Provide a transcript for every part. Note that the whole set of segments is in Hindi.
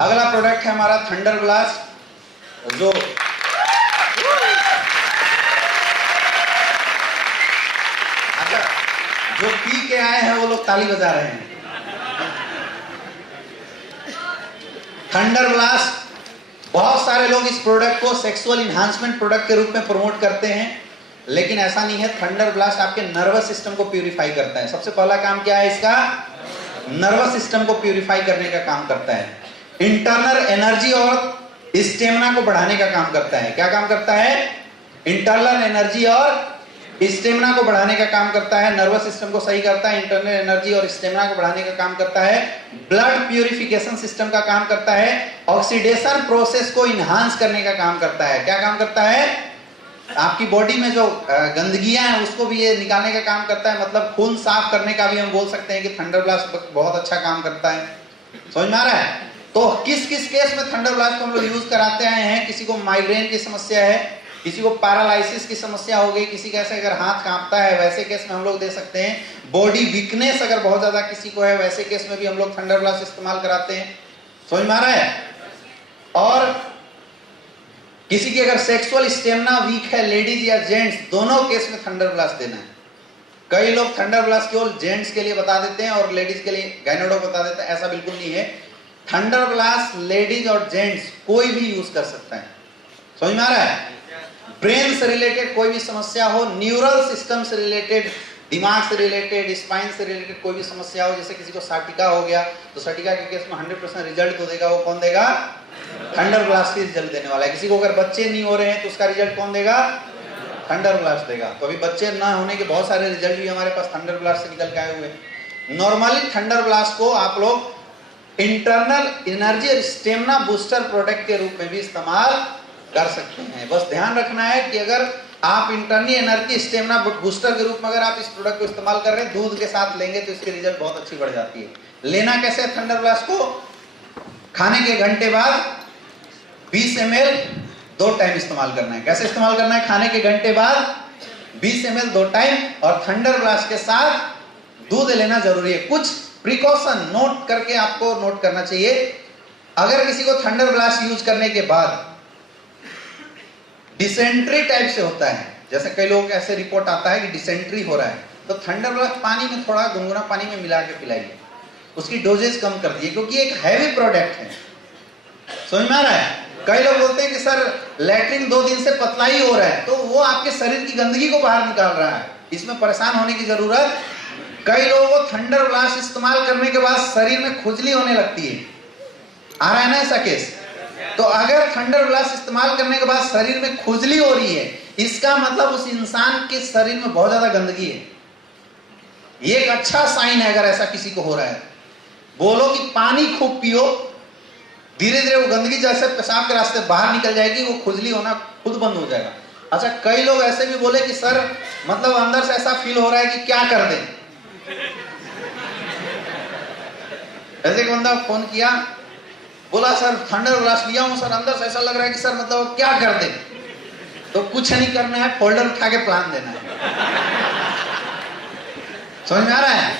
अगला प्रोडक्ट है हमारा थंडर ब्लास्ट, जो अच्छा जो पी के आए हैं वो लोग ताली बजा रहे हैं। थंडर ब्लास्ट, बहुत सारे लोग इस प्रोडक्ट को सेक्सुअल इन्हांसमेंट प्रोडक्ट के रूप में प्रमोट करते हैं, लेकिन ऐसा नहीं है। थंडर ब्लास्ट आपके नर्वस सिस्टम को प्यूरिफाई करता है। सबसे पहला काम क्या है इसका? नर्वस सिस्टम को प्यूरिफाई करने का काम करता है। इंटरनल एनर्जी और स्टेमिना को बढ़ाने का काम करता है। क्या काम करता है? इंटरनल एनर्जी और स्टेमिना को बढ़ाने का काम करता है। नर्वस सिस्टम को सही करता है, इंटरनल एनर्जी और स्टेमिना को बढ़ाने का काम करता है। ब्लड प्यूरिफिकेशन सिस्टम का काम करता है। ऑक्सीडेशन प्रोसेस को इनहांस करने का काम करता है। क्या काम करता है? आपकी बॉडी में जो गंदगियां हैं उसको भी ये निकालने का काम करता है। मतलब खून साफ करने का भी हम बोल सकते हैं कि थंडर ब्लास्ट बहुत अच्छा काम करता है। समझ में आ रहा है? तो किस किस केस में थंडर ब्लास्ट को हम लोग यूज कराते आए हैं? किसी को माइग्रेन की समस्या है, किसी को पैरालिसिस की समस्या हो गई, किसी का ऐसे अगर हाथ कांपता है वैसे केस में हम लोग दे सकते हैं। बॉडी वीकनेस अगर बहुत ज्यादा किसी को है वैसे केस में भी हम लोग थंडर ब्लास्ट इस्तेमाल कराते हैं। समझ में आ रहा है? और किसी की अगर सेक्सुअल स्टेमिना वीक है, लेडीज या जेंट्स, दोनों केस में थंडर ब्लास्ट देना है। कई लोग थंडर ब्लास्ट केवल जेंट्स के लिए बता देते हैं और लेडीज के लिए गायनेडो बता देते हैं। ऐसा बिल्कुल नहीं है। थंडर ब्लास्ट लेडीज और जेंट्स कोई भी यूज कर सकता है। समझ में आ रहा है? ब्रेन से रिलेटेड कोई भी समस्या हो, न्यूरल सिस्टम से रिलेटेड, दिमाग से रिलेटेड, स्पाइन से रिलेटेड कोई भी समस्या हो, जैसे किसी को साटिका हो गया तो साटिका के केस में 100% रिजल्ट तो देगा वो कौन देगा? थंडर ब्लास्ट ही रिजल्ट देने वाला है। किसी को अगर बच्चे नहीं हो रहे हैं तो उसका रिजल्ट कौन देगा? थंडर ब्लास्ट देगा। तो अभी बच्चे ना होने के बहुत सारे रिजल्ट भी हमारे पास थंडर ब्लास्ट से निकल के आए हुए। नॉर्मली थंडर ब्लास्ट को आप लोग इंटरनल एनर्जी और स्टेमिना बूस्टर प्रोडक्ट के रूप में भी इस्तेमाल कर सकते हैं। बस ध्यान रखना है कि अगर आप इंटरनल एनर्जी स्टेमिना बूस्टर के रूप में अगर आप इस प्रोडक्ट को इस्तेमाल कर रहे हैं, दूध के साथ लेंगे तो इसकी रिजल्ट बहुत अच्छी बढ़ जाती है। लेना कैसे है थंडर ब्लास्ट को? खाने के घंटे बाद 20 ml 2 टाइम इस्तेमाल करना है। कैसे इस्तेमाल करना है? खाने के घंटे बाद 20 ml 2 टाइम, और थंडर ब्लास्ट के साथ दूध लेना जरूरी है। कुछ प्रिकॉशन नोट करके आपको नोट करना चाहिए। अगर किसी को थंडर ब्लास्ट यूज करने के बाद डिसेंट्री टाइप से होता है, जैसे कई लोग ऐसे रिपोर्ट आता है कि डिसेंट्री हो रहा है, तो थंडर ब्लास्ट पानी में थोड़ा गुनगुना पानी में मिला के पिलाइए। उसकी डोजेज कम कर दिए, क्योंकि एक हैवी प्रोडक्ट है। समझ में आ रहा है? कई लोग बोलते हैं कि सर लैट्रिन 2 दिन से पतला ही हो रहा है, तो वो आपके शरीर की गंदगी को बाहर निकाल रहा है, इसमें परेशान होने की जरूरत। कई लोगों को थंडर ब्लास्ट इस्तेमाल करने के बाद शरीर में खुजली होने लगती है। आ रहा है ना ऐसा केस? तो अगर थंडर ब्लास्ट इस्तेमाल करने के बाद शरीर में खुजली हो रही है, इसका मतलब उस इंसान के शरीर में बहुत ज्यादा गंदगी है। ये एक अच्छा साइन है। अगर ऐसा किसी को हो रहा है, बोलो कि पानी खूब पियो, धीरे धीरे वो गंदगी जैसे पेशाब के रास्ते बाहर निकल जाएगी, वो खुजली होना खुद बंद हो जाएगा। अच्छा, कई लोग ऐसे भी बोले कि सर मतलब अंदर से ऐसा फील हो रहा है कि क्या कर दें। ऐसे एक बंदा फोन किया, बोला सर थंडर ब्लास्ट लिया हूं सर, अंदर से ऐसा लग रहा है कि सर मतलब क्या कर दें। तो कुछ नहीं करना है, फोल्डर उठा के प्लान देना है। समझ में आ रहा है?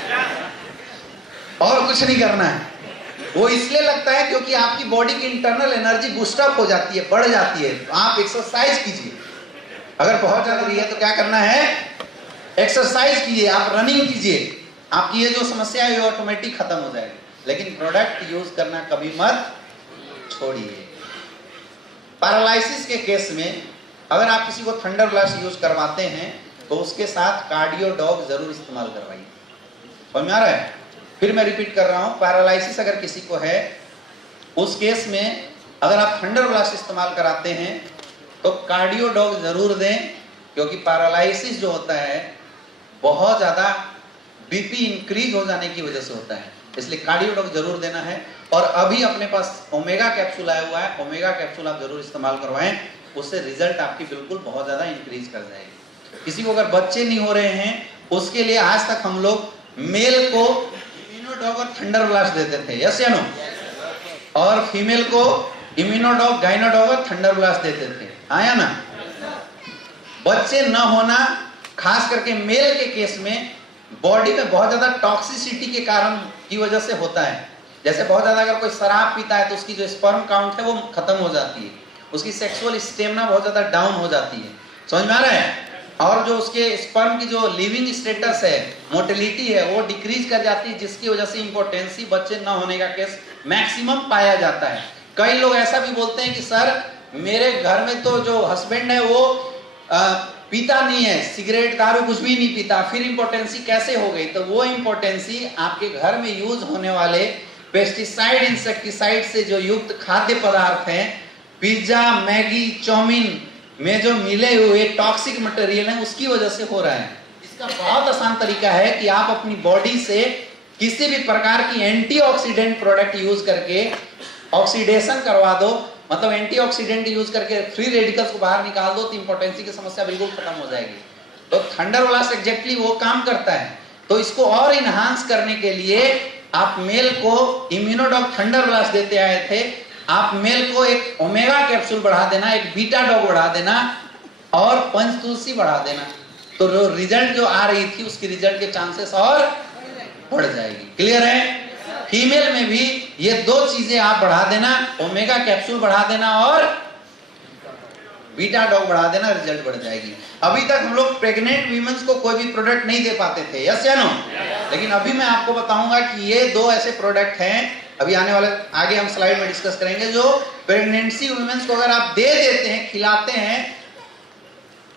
और कुछ नहीं करना है। वो इसलिए लगता है क्योंकि आपकी बॉडी की इंटरनल एनर्जी बूस्टअप हो जाती है, बढ़ जाती है। आप एक्सरसाइज कीजिए, अगर बहुत ज्यादा रही है तो क्या करना है? एक्सरसाइज कीजिए, आप रनिंग कीजिए, आपकी ये जो समस्या है ये ऑटोमेटिक खत्म हो जाएगी। लेकिन प्रोडक्ट यूज करना कभी मत छोड़िए। पैरालिसिस के केस में अगर आप किसी को थंडर ब्लास्ट यूज करवाते हैं तो उसके साथ कार्डियो डॉग जरूर इस्तेमाल करवाइए। समझ में आ रहा है? फिर मैं रिपीट कर रहा हूं, पैरालिसिस अगर किसी को है उस केस में अगर आप थंडर ब्लास्ट इस्तेमाल कराते हैं तो कार्डियो डॉग जरूर दें, क्योंकि पैरालिसिस जो होता है बहुत ज्यादा बीपी इंक्रीज हो जाने की वजह से होता है, इसलिए कार्डियो डॉग जरूर देना है। और अभी अपने पास ओमेगा कैप्सूल आया हुआ है, ओमेगा कैप्सूल आप जरूर इस्तेमाल करवाएं, उससे रिजल्ट आपकी बिल्कुल बहुत ज्यादा इंक्रीज कर जाएगी। किसी को अगर बच्चे नहीं हो रहे हैं उसके लिए आज तक हम लोग मेल को इम्यूनोडॉग और थंडर ब्लास्ट देते थे, यस या नो, और फीमेल को इम्यूनोडॉग, गाइनोडॉग और थंडर ब्लास्ट देते थे, आया ना। बच्चे न होना खास करके मेल के केस में बॉडी में बहुत ज्यादा टॉक्सिसिटी के कारण की वजह से होता है, जैसे बहुत ज्यादा अगर कोई शराब पीता है तो उसकी जो स्पर्म काउंट है वो खत्म हो जाती है, उसकी सेक्सुअल स्टेमिना बहुत ज्यादा डाउन हो जाती है, समझ में आ रहा है? और जो उसके स्पर्म की जो लिविंग स्टेटस है, मोटिलिटी है, वो डिक्रीज कर जाती है, जिसकी वजह से इंपोर्टेंसी, बच्चे न होने का केस मैक्सिमम पाया जाता है। कई लोग ऐसा भी बोलते हैं कि सर मेरे घर में तो जो हस्बैंड है वो पीता नहीं है, सिगरेट दारू कुछ भी नहीं पीता, फिर इंपोर्टेंसी कैसे हो गई? तो वो इंपोर्टेंसी आपके घर में यूज होने वाले पेस्टिसाइड, इंसेक्टिसाइड से जो युक्त खाद्य पदार्थ हैं, पिज्जा, मैगी, चाउमीन में जो मिले हुए टॉक्सिक मटेरियल है, उसकी वजह से हो रहा है। इसका बहुत आसान तरीका है कि आप अपनी बॉडी से किसी भी प्रकार की एंटीऑक्सीडेंट प्रोडक्ट यूज करके ऑक्सीडेशन करवा दो, मतलब एंटीऑक्सीडेंट यूज करके फ्री रेडिकल्स को बाहर निकाल दो, तो इंपोर्टेंसी की समस्या बिल्कुल खत्म हो जाएगी। तो थंडर ब्लास्ट एग्जैक्टली वो काम करता है। तो इसको और इनहांस करने के लिए आप मेल को इम्यूनोडॉग थंडर ब्लास्ट देते आए थे, आप मेल को एक ओमेगा कैप्सूल बढ़ा देना, एक बीटा डॉग बढ़ा देना और पंचतुलसी बढ़ा देना, तो जो रिजल्ट जो आ रही थी उसकी रिजल्ट के चांसेस और बढ़ जाएगी। क्लियर है? फीमेल में भी ये दो चीजें आप बढ़ा देना, ओमेगा कैप्सूल बढ़ा देना और बीटा डॉग बढ़ा देना, रिजल्ट बढ़ जाएगी। अभी तक हम लोग प्रेग्नेंट वीमेंस को कोई भी प्रोडक्ट नहीं दे पाते थे, यस या नो? लेकिन अभी मैं आपको बताऊंगा कि ये दो ऐसे प्रोडक्ट हैं, अभी आने वाले आगे हम स्लाइड में डिस्कस करेंगे, जो प्रेगनेंसी वुमेन्स को अगर आप दे देते हैं, खिलाते हैं,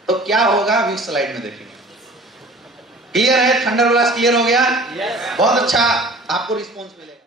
तो क्या होगा अभी स्लाइड में देखेंगे। क्लियर है? थंडर ब्लास्ट क्लियर हो गया? बहुत अच्छा आपको रिस्पॉन्स मिलेगा।